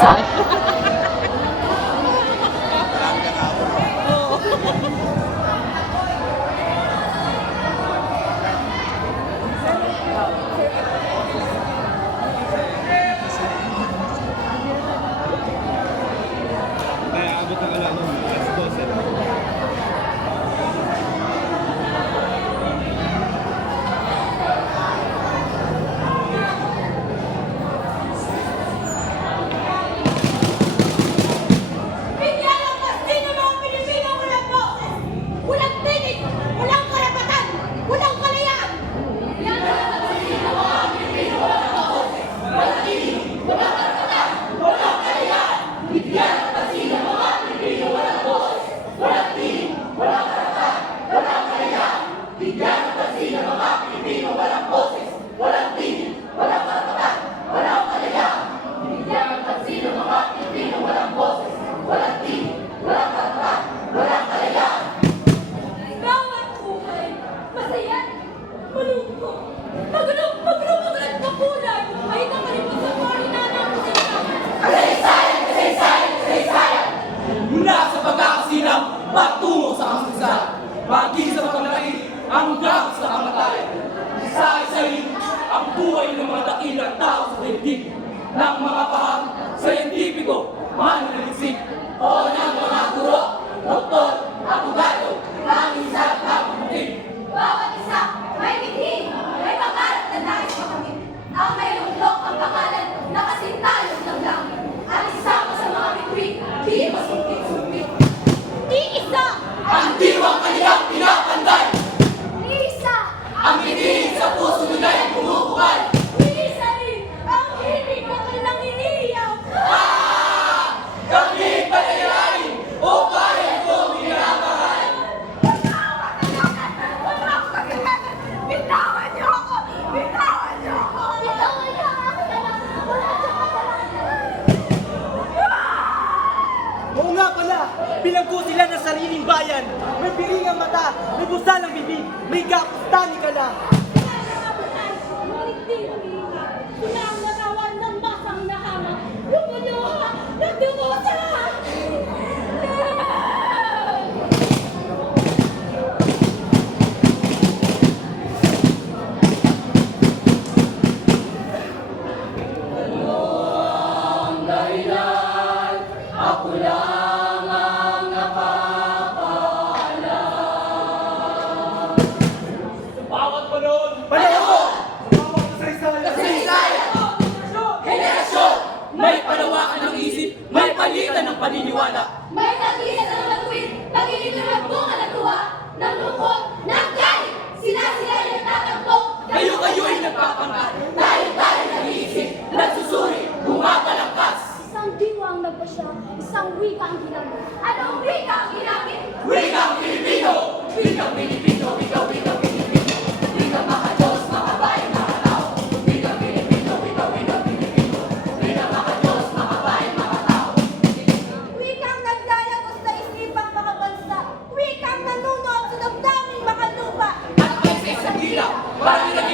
side. ilang tao sa daigdig ng mga pahang scientifico, manaligsik o ng mga guro, doktor, abogado, ng isa na kapatid. Bawat isa may bighi, may pangarap na nais makamit. Ang may lundok ang pangalan na kasintahan Big up Panood! Panood! Henerasyon! May panawakan ng isip, may palitan ng paniniwala. May tagilan ng natuwid, pag-iinarap bunga natuwa, ng lungkot, Padre.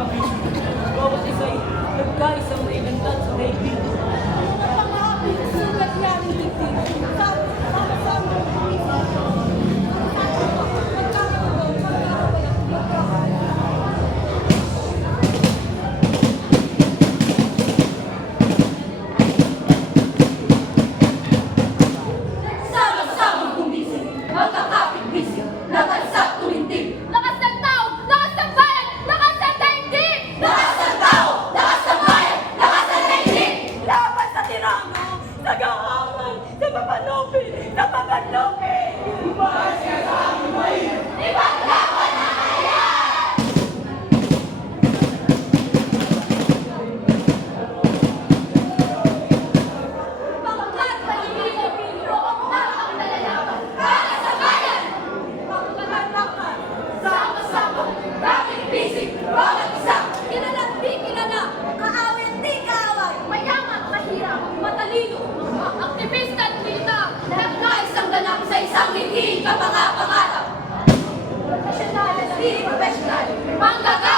Bawat isa'y nagkaisang may ganda sa may pito. Ang mga pito sugat niya ang titig. Sabi Manda